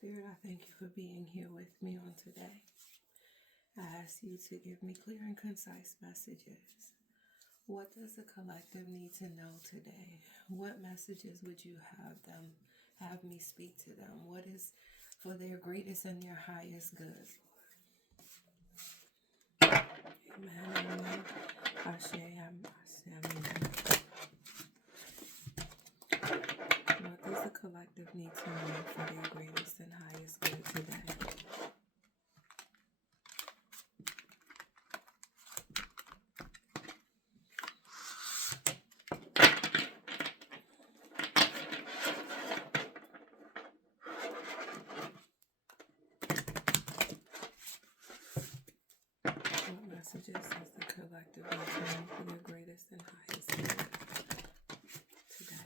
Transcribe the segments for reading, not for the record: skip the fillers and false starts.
Spirit, I thank you for being here with me on today. I ask you to give me clear and concise messages. What does the collective need to know today? What messages would you have me speak to them? What is for their greatest and their highest good? Amen, amen. Ashe, amen. What does the collective need to know for their greatest and highest good today? What messages does the collective need to know for their greatest and highest good today?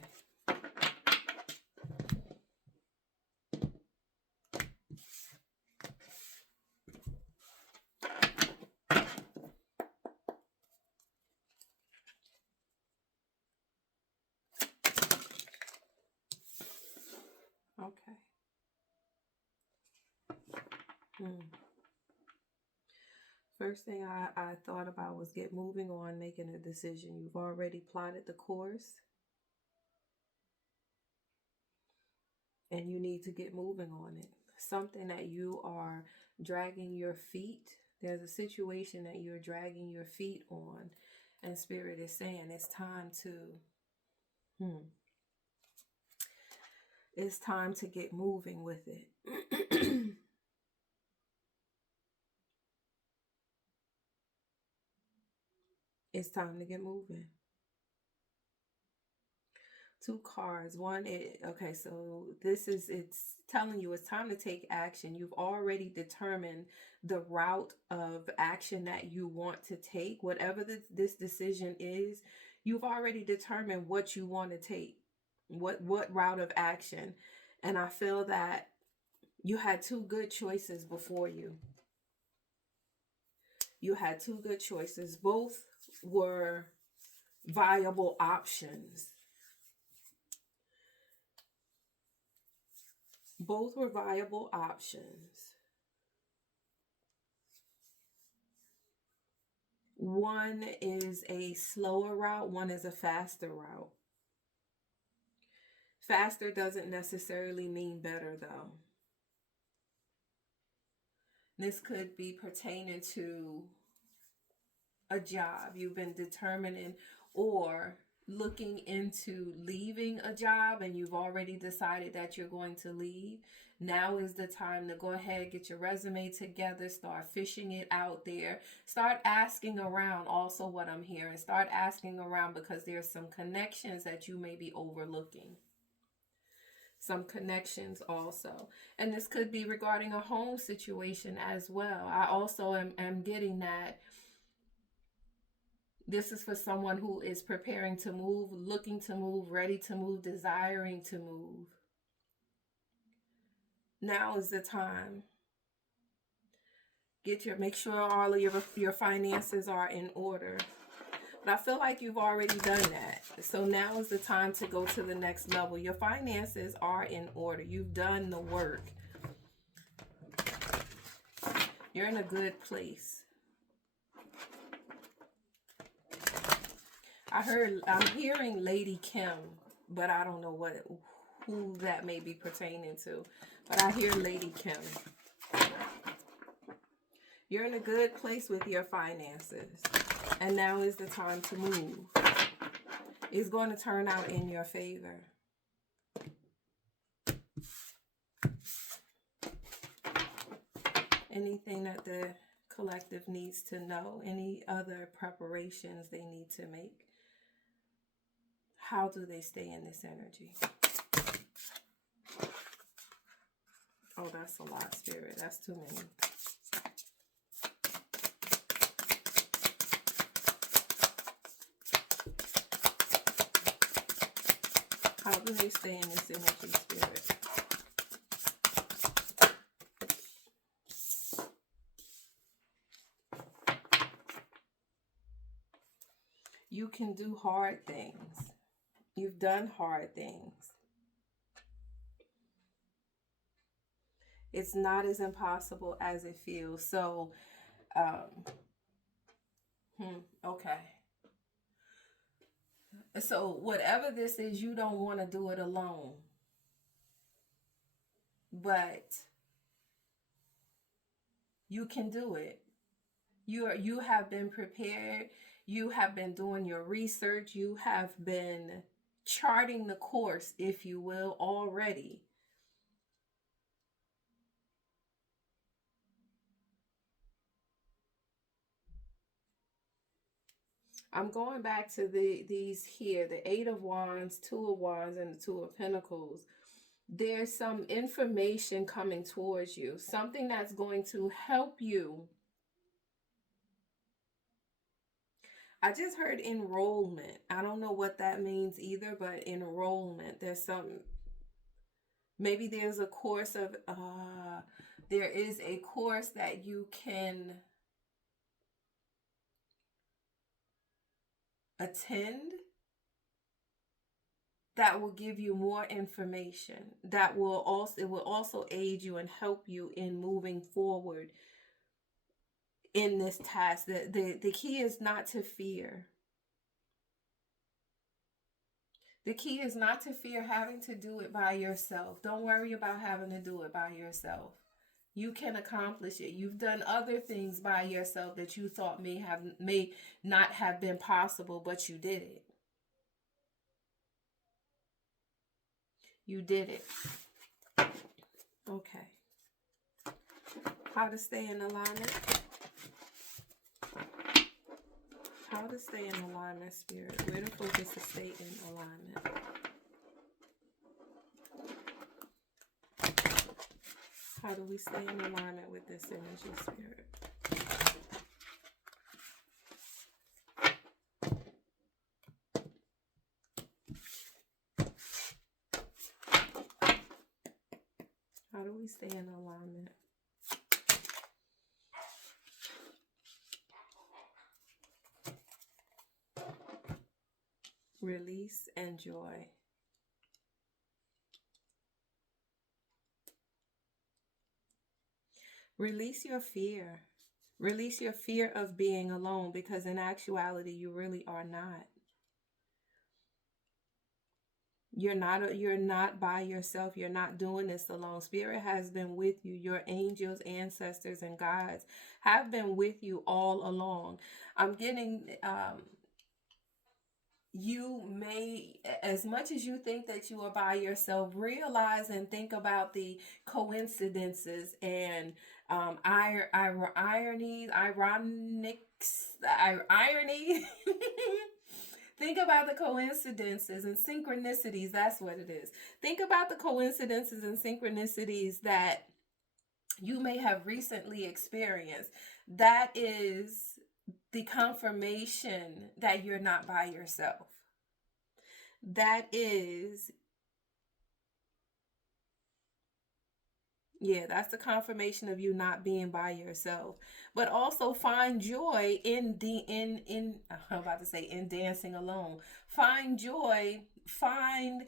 Okay. First thing I thought about was get moving on making a decision. You've already plotted the course and you need to get moving on it. Something that you are dragging your feet. There's a situation that you're dragging your feet on, and Spirit is saying it's time to it's time to get moving with it. It's time to get moving. Two cards. Okay, so it's telling you it's time to take action. You've already determined the route of action that you want to take. Whatever this decision is, you've already determined what you want to take. What route of action. And I feel that you had two good choices before you. You had two good choices. Both were viable options. Both were viable options. One is a slower route, one is a faster route. Faster doesn't necessarily mean better, though. This could be pertaining to a job you've been determining, or looking into leaving a job and you've already decided that you're going to leave. Now is the time to go ahead, get your resume together, start fishing it out there, start asking around. Also, what I'm hearing, start asking around, because there's some connections that you may be overlooking. Some connections also, and this could be regarding a home situation as well. I also am getting that this is for someone who is preparing to move, looking to move, ready to move, desiring to move. Now is the time. Make sure all of your finances are in order. But I feel like you've already done that. So now is the time to go to the next level. Your finances are in order. You've done the work. You're in a good place. I'm hearing Lady Kim, but I don't know who that may be pertaining to. But I hear Lady Kim. You're in a good place with your finances. And now is the time to move. It's going to turn out in your favor. Anything that the collective needs to know, any other preparations they need to make. How do they stay in this energy? Oh, that's a lot, Spirit. That's too many. How do they stay in this energy, Spirit? You can do hard things. You've done hard things. It's not as impossible as it feels. So, um, okay. So, whatever this is, you don't want to do it alone. But you can do it. You have been prepared. You have been doing your research. You have been charting the course, if you will, already. I'm going back to these here, the Eight of Wands, Two of Wands, and the Two of Pentacles. There's some information coming towards you, something that's going to help you. I just heard enrollment. I don't know what that means either, but enrollment. There's some, maybe there's a course of, there is a course that you can attend that will give you more information, that will also, it will also aid you and help you in moving forward in this task. The key is not to fear. The key is not to fear having to do it by yourself. Don't worry about having to do it by yourself. You can accomplish it. You've done other things by yourself that you thought may not have been possible, but you did it. You did it. Okay. How to stay in alignment. How to stay in alignment, Spirit. Where to focus to stay in alignment. How do we stay in alignment with this energy, Spirit? How do we stay in alignment? Release and joy. Release your fear. Release your fear of being alone, because in actuality, you really are not. You're not by yourself. You're not doing this alone. Spirit has been with you. Your angels, ancestors, and guides have been with you all along. I'm getting you may, as much as you think that you are by yourself, realize and think about the coincidences and ironies, irony. Think about the coincidences and synchronicities. That's what it is. Think about the coincidences and synchronicities that you may have recently experienced. That is the confirmation that you're not by yourself. That is, yeah, that's the confirmation of you not being by yourself. But also find joy in I'm about to say in dancing alone. Find joy, find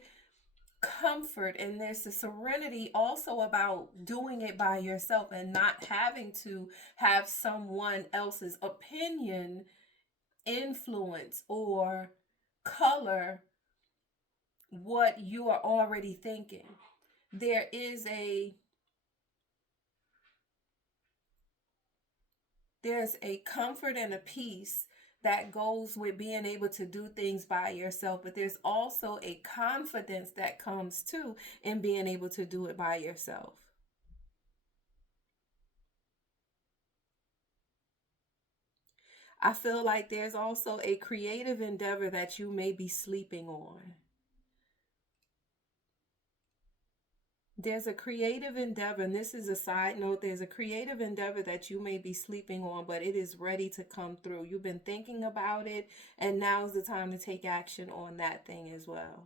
comfort, and there's a serenity also about doing it by yourself and not having to have someone else's opinion influence or color what you are already thinking. There is there's a comfort and a peace that goes with being able to do things by yourself, but there's also a confidence that comes too in being able to do it by yourself. I feel like there's also a creative endeavor that you may be sleeping on. There's a creative endeavor, and this is a side note, there's a creative endeavor that you may be sleeping on, but it is ready to come through. You've been thinking about it, and now's the time to take action on that thing as well.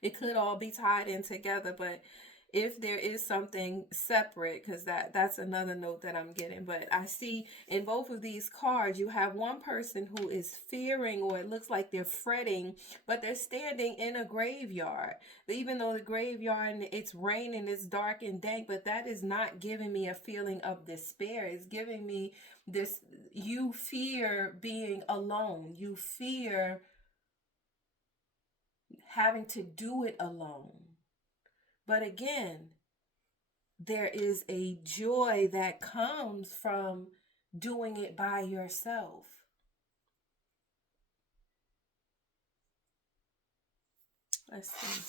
It could all be tied in together, but if there is something separate, because that's another note that I'm getting. But I see in both of these cards, you have one person who is fearing, or it looks like they're fretting, but they're standing in a graveyard. Even though the graveyard, and it's raining, it's dark and dank, but that is not giving me a feeling of despair. It's giving me this, you fear being alone. You fear having to do it alone. But again, there is a joy that comes from doing it by yourself. Let's see.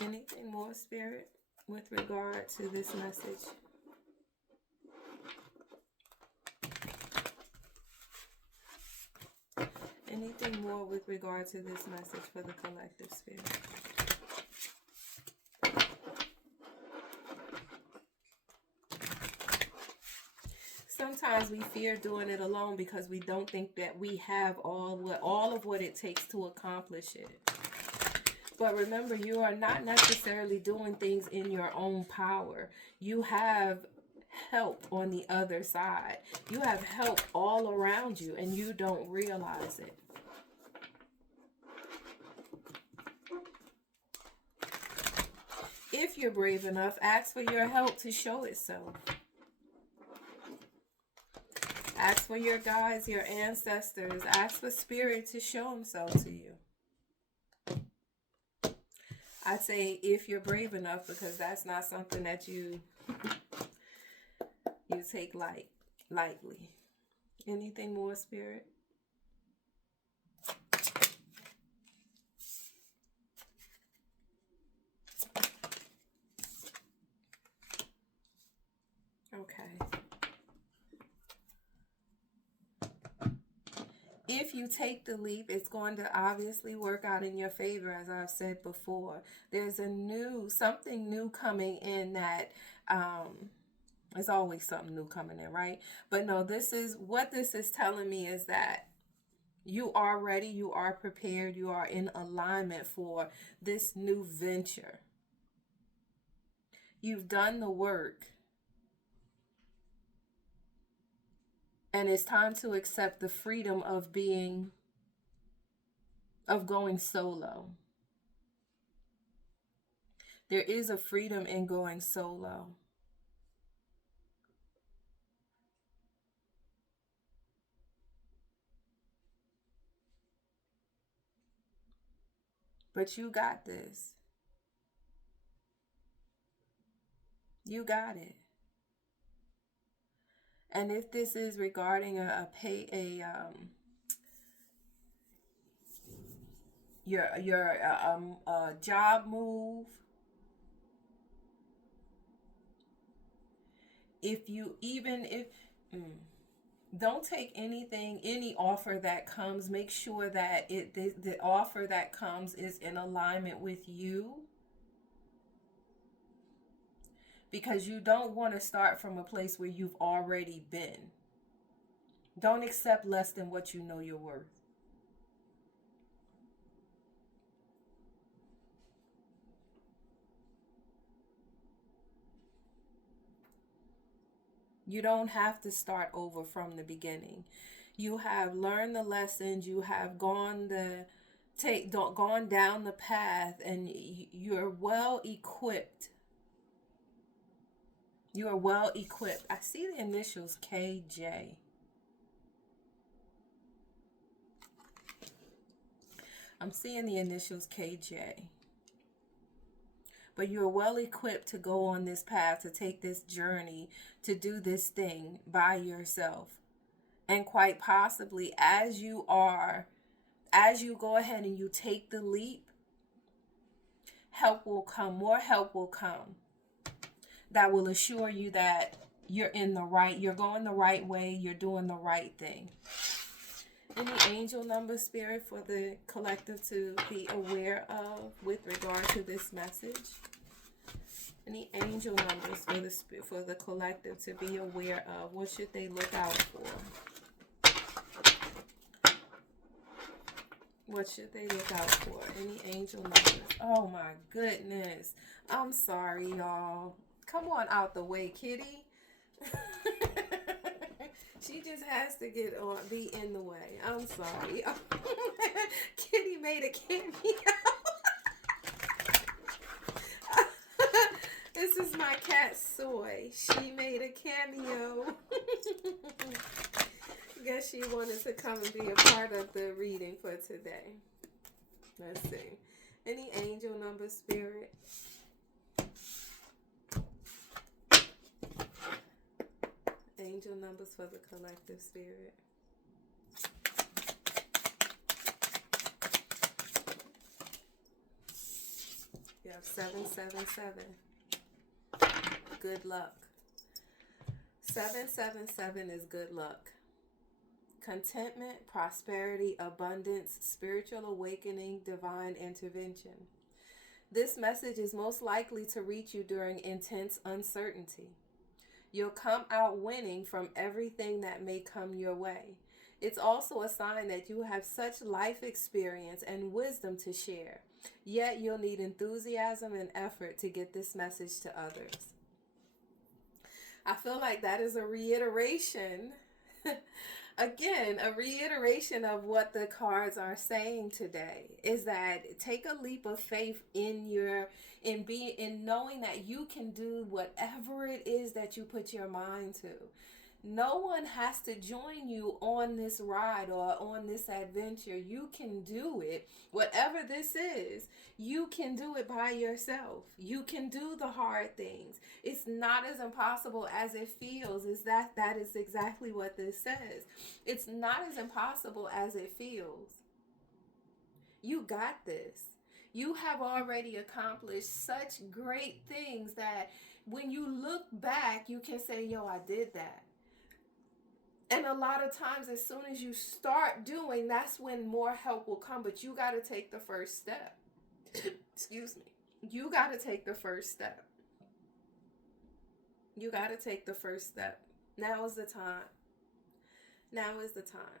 Anything more, Spirit, with regard to this message? Anything more with regard to this message for the collective, Spirit? Sometimes we fear doing it alone because we don't think that we have all of what it takes to accomplish it. But remember, you are not necessarily doing things in your own power. You have help on the other side. You have help all around you, and you don't realize it. If you're brave enough, ask for your help to show itself. Ask for your guides, your ancestors. Ask for Spirit to show himself to you. I'd say if you're brave enough, because that's not something that you take lightly. Anything more, Spirit? Okay. If you take the leap, it's going to obviously work out in your favor, as I've said before. There's something new coming in that, there's always something new coming in, right? But no, this is telling me is that you are ready, you are prepared, you are in alignment for this new venture. You've done the work. And it's time to accept the freedom of going solo. There is a freedom in going solo. But you got this. You got it. And if this is regarding a job move, don't take any offer that comes. Make sure that the offer that comes is in alignment with you. Because you don't want to start from a place where you've already been. Don't accept less than what you know you're worth. You don't have to start over from the beginning. You have learned the lessons. You have gone down the path, and you're well equipped. You are well equipped. I see the initials KJ. I'm seeing the initials KJ. But you're well equipped to go on this path, to take this journey, to do this thing by yourself. And quite possibly, as you go ahead and you take the leap, help will come. More help will come. That will assure you that you're going the right way, you're doing the right thing. Any angel number, Spirit, for the collective to be aware of with regard to this message? Any angel numbers for the collective to be aware of? What should they look out for? What should they look out for? Any angel numbers? Oh my goodness. I'm sorry, y'all. Come on out the way, Kitty. She just has to be in the way. I'm sorry. Kitty made a cameo. This is my cat Soy. She made a cameo. Guess she wanted to come and be a part of the reading for today. Let's see. Any angel number, spirit? Angel numbers for the collective spirit. You have 777. Good luck. 777 is good luck. Contentment, prosperity, abundance, spiritual awakening, divine intervention. This message is most likely to reach you during intense uncertainty. You'll come out winning from everything that may come your way. It's also a sign that you have such life experience and wisdom to share, yet you'll need enthusiasm and effort to get this message to others. I feel like that is a reiteration. Again, a reiteration of what the cards are saying today is that take a leap of faith in knowing that you can do whatever it is that you put your mind to. No one has to join you on this ride or on this adventure. You can do it. Whatever this is, you can do it by yourself. You can do the hard things. It's not as impossible as it feels. That is exactly what this says. It's not as impossible as it feels. You got this. You have already accomplished such great things that when you look back, you can say, yo, I did that. And a lot of times, as soon as you start doing, that's when more help will come. But you got to take the first step. Excuse me. You got to take the first step. You got to take the first step. Now is the time. Now is the time.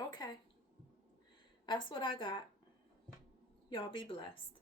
Okay. That's what I got. Y'all be blessed.